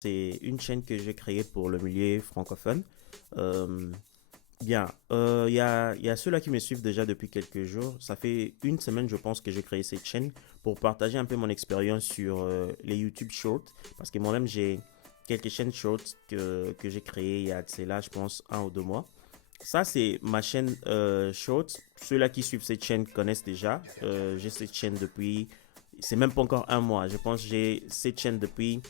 C'est une chaîne que j'ai créée pour le milieu francophone. Euh, il y a ceux-là qui me suivent déjà depuis quelques jours. Ça fait une semaine, je pense, que j'ai créé cette chaîne pour partager un peu mon expérience sur les YouTube Shorts. Parce que moi-même, j'ai quelques chaînes Shorts que j'ai créées il y a de cela, je pense, 1 ou 2 mois. Ça, c'est ma chaîne Shorts. Ceux-là qui suivent cette chaîne connaissent déjà. J'ai cette chaîne depuis. C'est même pas encore 1 mois. Je pense que j'ai cette chaîne depuis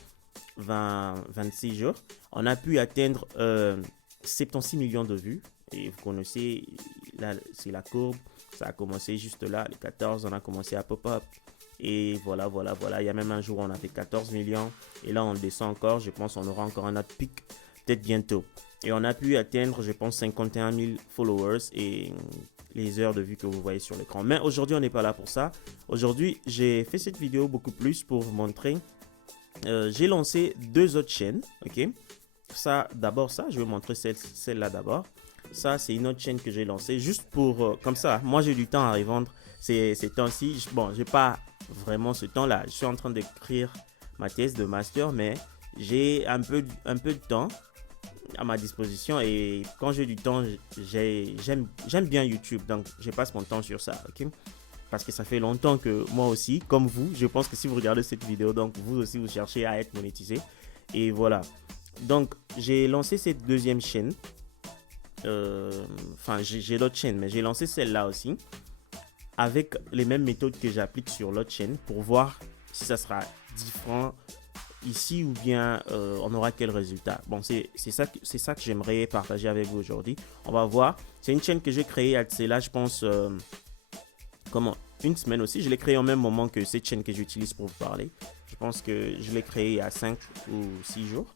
26 jours. On a pu atteindre 76 millions de vues. Et vous connaissez, là, c'est la courbe. Ça a commencé juste là, les 14, on a commencé à pop-up. Et voilà, voilà, voilà. Il y a même un jour où on avait 14 millions. Et là, on descend encore. Je pense qu'on aura encore un autre pic, peut-être bientôt. Et on a pu atteindre, je pense, 51 000 followers et les heures de vue que vous voyez sur l'écran. Mais aujourd'hui, on n'est pas là pour ça. Aujourd'hui, j'ai fait cette vidéo beaucoup plus pour vous montrer j'ai lancé 2 autres chaînes, ok. Ça, d'abord ça, je vais vous montrer celle-là d'abord. Ça, c'est une autre chaîne que j'ai lancée juste pour, comme ça, moi j'ai du temps à revendre ces temps-ci. Bon, j'ai pas vraiment ce temps-là. Je suis en train d'écrire ma thèse de master, mais j'ai un peu de temps à ma disposition et quand j'ai du temps, j'aime bien YouTube, donc je passe mon temps sur ça, ok. Parce que ça fait longtemps que moi aussi, comme vous, je pense que si vous regardez cette vidéo, donc vous aussi vous cherchez à être monétisé. Et voilà. Donc j'ai lancé cette deuxième chaîne. Enfin, j'ai l'autre chaîne, mais j'ai lancé celle-là aussi avec les mêmes méthodes que j'applique sur l'autre chaîne pour voir si ça sera différent ici ou bien on aura quel résultat. Bon, c'est ça que j'aimerais partager avec vous aujourd'hui. On va voir. C'est une chaîne que j'ai créée à cela, je pense, comment une semaine aussi. Je l'ai créé au même moment que cette chaîne que j'utilise pour vous parler. Je pense que je l'ai créé il y a 5 ou 6 jours.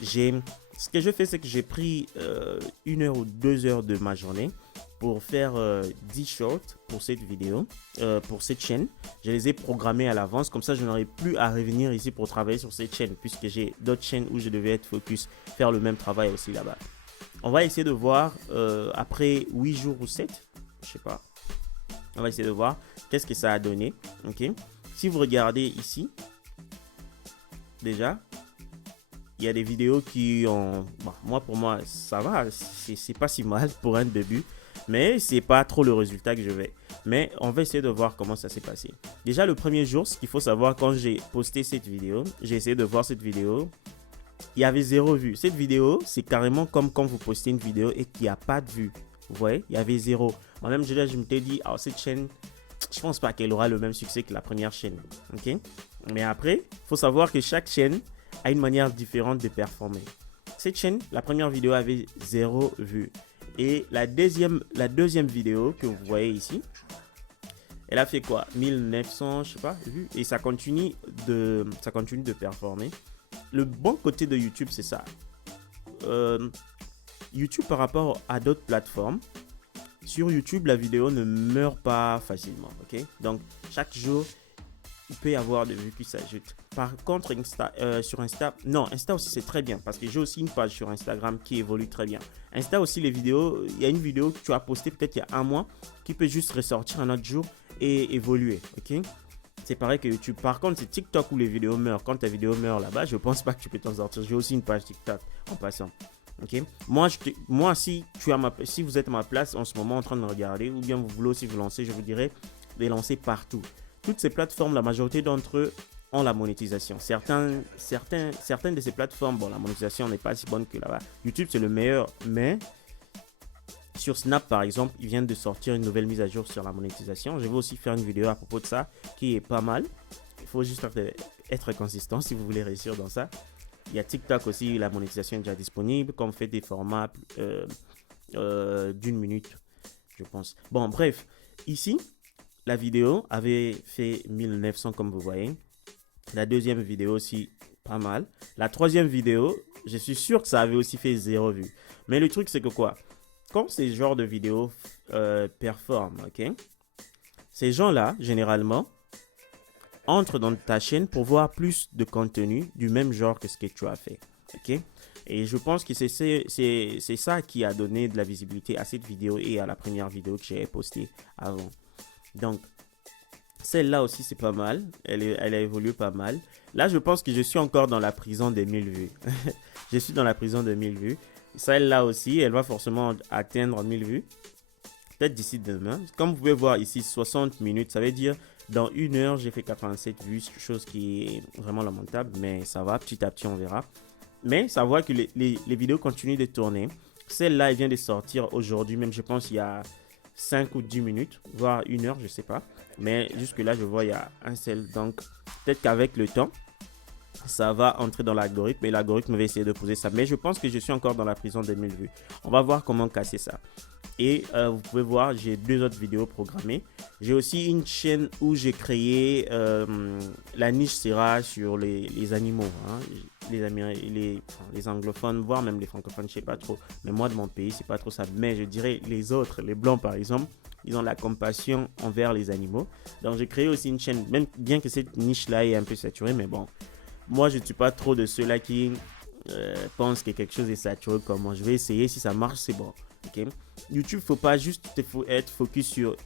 Ce que je fais, c'est que j'ai pris 1 heure ou 2 heures de ma journée pour faire 10 shorts pour cette vidéo, pour cette chaîne. Je les ai programmés à l'avance, comme ça je n'aurai plus à revenir ici pour travailler sur cette chaîne, puisque j'ai d'autres chaînes où je devais être focus, faire le même travail aussi là-bas. On va essayer de voir après 8 jours ou 7, je sais pas. On va essayer de voir qu'est-ce que ça a donné. Ok. Si vous regardez ici, déjà, il y a des vidéos qui ont. Bon, pour moi, ça va. C'est pas si mal pour un début. Mais c'est pas trop le résultat que je vais. Mais on va essayer de voir comment ça s'est passé. Déjà, le premier jour, ce qu'il faut savoir, quand j'ai posté cette vidéo, j'ai essayé de voir cette vidéo. Il y avait 0 vue. Cette vidéo, c'est carrément comme quand vous postez une vidéo et qu'il n'y a pas de vue. Vous voyez, il y avait 0. Moi-même, je me suis dit, oh, cette chaîne, je pense pas qu'elle aura le même succès que la première chaîne. Ok. Mais après, il faut savoir que chaque chaîne a une manière différente de performer. Cette chaîne, la première vidéo avait 0 vue. Et la deuxième vidéo que vous voyez ici, elle a fait quoi? 1900, je sais pas, vues. Et ça continue de performer. Le bon côté de YouTube, c'est ça. Euh, YouTube par rapport à d'autres plateformes, sur YouTube, la vidéo ne meurt pas facilement, ok? Donc, chaque jour, il peut y avoir des vues qui s'ajoutent. Par contre, sur Insta, non, Insta aussi c'est très bien parce que j'ai aussi une page sur Instagram qui évolue très bien. Insta aussi, les vidéos, il y a une vidéo que tu as postée peut-être il y a 1 mois qui peut juste ressortir un autre jour et évoluer, ok? C'est pareil que YouTube. Par contre, c'est TikTok où les vidéos meurent. Quand ta vidéo meurt là-bas, je pense pas que tu peux t'en sortir. J'ai aussi une page TikTok en passant. Ok. Moi, si vous êtes à ma place en ce moment en train de me regarder, ou bien vous voulez aussi vous lancer, je vous dirais de les lancer partout. Toutes ces plateformes, la majorité d'entre eux ont la monétisation. Certaines de ces plateformes, bon, la monétisation n'est pas si bonne que là-bas. YouTube, c'est le meilleur, mais sur Snap, par exemple, ils viennent de sortir une nouvelle mise à jour sur la monétisation. Je vais aussi faire une vidéo à propos de ça qui est pas mal. Il faut juste être consistant si vous voulez réussir dans ça. Il y a TikTok aussi, la monétisation est déjà disponible, comme fait des formats d'1 minute, je pense. Bon, bref, ici, la vidéo avait fait 1900 comme vous voyez. La deuxième vidéo aussi, pas mal. La troisième vidéo, je suis sûr que ça avait aussi fait 0 vue. Mais le truc, c'est que quoi? Quand ces genres de vidéos performent, ok? Ces gens-là, généralement, entre dans ta chaîne pour voir plus de contenu du même genre que ce que tu as fait. Ok. Et je pense que c'est ça qui a donné de la visibilité à cette vidéo et à la première vidéo que j'ai postée avant. Donc, Celle-là aussi, c'est pas mal. Elle a évolué pas mal. Là, je pense que je suis encore dans la prison des 1000 vues. Je suis dans la prison des 1000 vues. Celle-là aussi, elle va forcément atteindre 1000 vues. Peut-être d'ici demain. Comme vous pouvez voir ici, 60 minutes. Ça veut dire, dans une heure, j'ai fait 87 vues. Chose qui est vraiment lamentable. Mais ça va, petit à petit, on verra. Mais ça voit que les vidéos continuent de tourner. Celle-là, elle vient de sortir aujourd'hui. Même, je pense, il y a 5 ou 10 minutes. Voire une heure, je sais pas. Mais jusque là, je vois, il y a un seul. Donc, peut-être qu'avec le temps, ça va entrer dans l'algorithme et l'algorithme va essayer de poser ça. Mais je pense que je suis encore dans la prison des 1000 vues. On va voir comment casser ça. Et vous pouvez voir, j'ai 2 autres vidéos programmées. J'ai aussi une chaîne où j'ai créé la niche sera sur les animaux. Hein. Les anglophones, voire même les francophones, je sais pas trop. Mais moi, de mon pays, c'est pas trop ça. Mais je dirais les autres, les blancs par exemple, ils ont la compassion envers les animaux. Donc j'ai créé aussi une chaîne, même bien que cette niche-là est un peu saturée, mais bon. Moi, je ne suis pas trop de ceux-là qui pensent que quelque chose est saturé comme moi. Je vais essayer, si ça marche, c'est bon. Okay? YouTube, faut pas juste être focus sur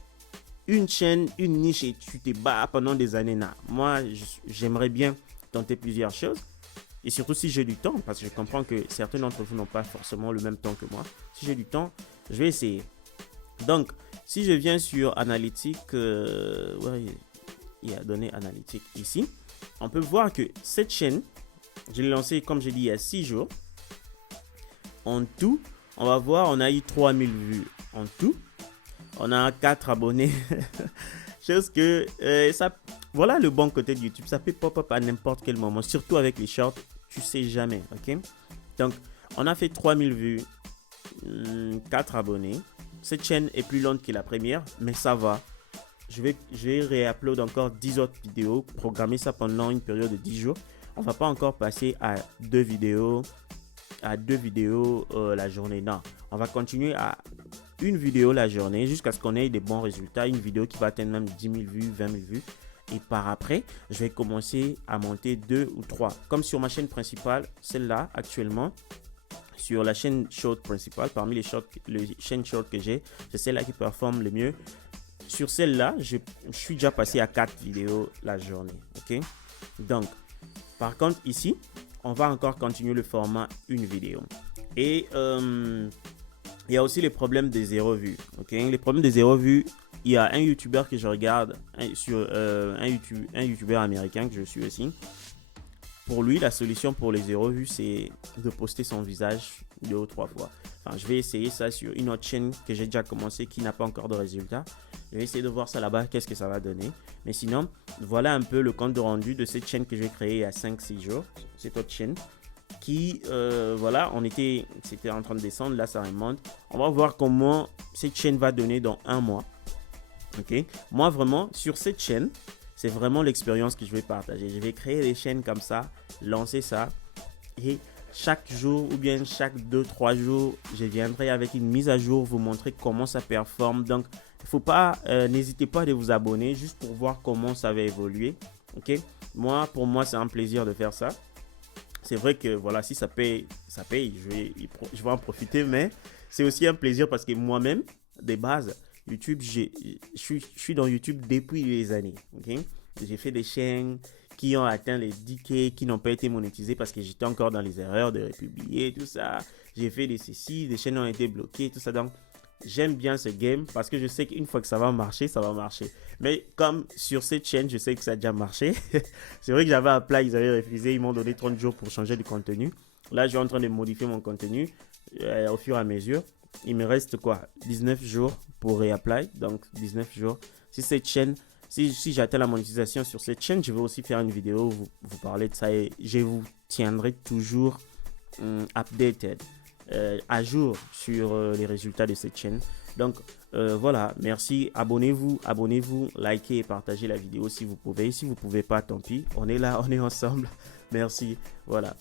une chaîne, une niche et tu te bats pendant des années. Non. Moi, j'aimerais bien tenter plusieurs choses. Et surtout si j'ai du temps, parce que je comprends que certains d'entre vous n'ont pas forcément le même temps que moi. Si j'ai du temps, je vais essayer. Donc, si je viens sur Analytics, ouais, il a donné Analytics ici. On peut voir que cette chaîne, je l'ai lancée comme j'ai dit il y a 6 jours. En tout, on va voir, on a eu 3000 vues en tout. On a 4 abonnés. Chose que ça, voilà le bon côté de YouTube. Ça peut pop-up à n'importe quel moment, surtout avec les shorts. Tu sais jamais, ok? Donc, on a fait 3000 vues, 4 abonnés. Cette chaîne est plus longue que la première, mais ça va. Je vais réupload encore 10 autres vidéos, programmer ça pendant une période de 10 jours. On va pas encore passer à 2 vidéos, la journée. Non, on va continuer à une vidéo la journée jusqu'à ce qu'on ait des bons résultats. Une vidéo qui va atteindre même 10 000 vues, 20 000 vues. Et par après, je vais commencer à monter 2 ou 3. Comme sur ma chaîne principale, celle-là actuellement. Sur la chaîne short principale, parmi les chaînes short que j'ai, c'est celle-là qui performe le mieux. Sur celle-là, je suis déjà passé à 4 vidéos la journée. Ok. Donc, par contre, ici, on va encore continuer le format une vidéo. Et il y a aussi les problèmes des 0 vues. Ok. Les problèmes des 0 vues, il y a un YouTuber que je regarde, un YouTuber américain que je suis aussi. Pour lui, la solution pour les 0 vues, c'est de poster son visage 2 ou 3 fois. Enfin, je vais essayer ça sur une autre chaîne que j'ai déjà commencé qui n'a pas encore de résultats. Je vais essayer de voir ça là-bas, qu'est-ce que ça va donner. Mais sinon, voilà un peu le compte rendu de cette chaîne que j'ai créée il y a 5-6 jours. Cette autre chaîne qui, voilà, c'était en train de descendre, là ça remonte. On va voir comment cette chaîne va donner dans un mois. Ok. Moi, vraiment, sur cette chaîne, c'est vraiment l'expérience que je vais partager. Je vais créer des chaînes comme ça, lancer ça et chaque jour ou bien chaque 2-3 jours, je viendrai avec une mise à jour, vous montrer comment ça performe. Donc, il faut pas, n'hésitez pas de vous abonner juste pour voir comment ça va évoluer. Ok, pour moi, c'est un plaisir de faire ça. C'est vrai que voilà, si ça paye, ça paye. Je vais en profiter, mais c'est aussi un plaisir parce que moi-même, de base, YouTube, je suis dans YouTube depuis des années. Okay? J'ai fait des chaînes qui ont atteint les 10K, qui n'ont pas été monétisées parce que j'étais encore dans les erreurs de republier, tout ça. J'ai fait des ceci, des chaînes ont été bloquées, tout ça. Donc, j'aime bien ce game parce que je sais qu'une fois que ça va marcher, ça va marcher. Mais comme sur cette chaîne, je sais que ça a déjà marché. C'est vrai que j'avais appelé, ils avaient refusé, ils m'ont donné 30 jours pour changer de contenu. Là, je suis en train de modifier mon contenu au fur et à mesure. Il me reste quoi? 19 jours pour réapply. Donc 19 jours. Si cette chaîne, si j'atteins la monétisation sur cette chaîne, je vais aussi faire une vidéo où vous parler de ça et je vous tiendrai toujours updated, à jour sur les résultats de cette chaîne. Donc voilà, merci, abonnez-vous, likez et partagez la vidéo si vous pouvez. Si vous pouvez pas, tant pis, on est là, on est ensemble. Merci, voilà.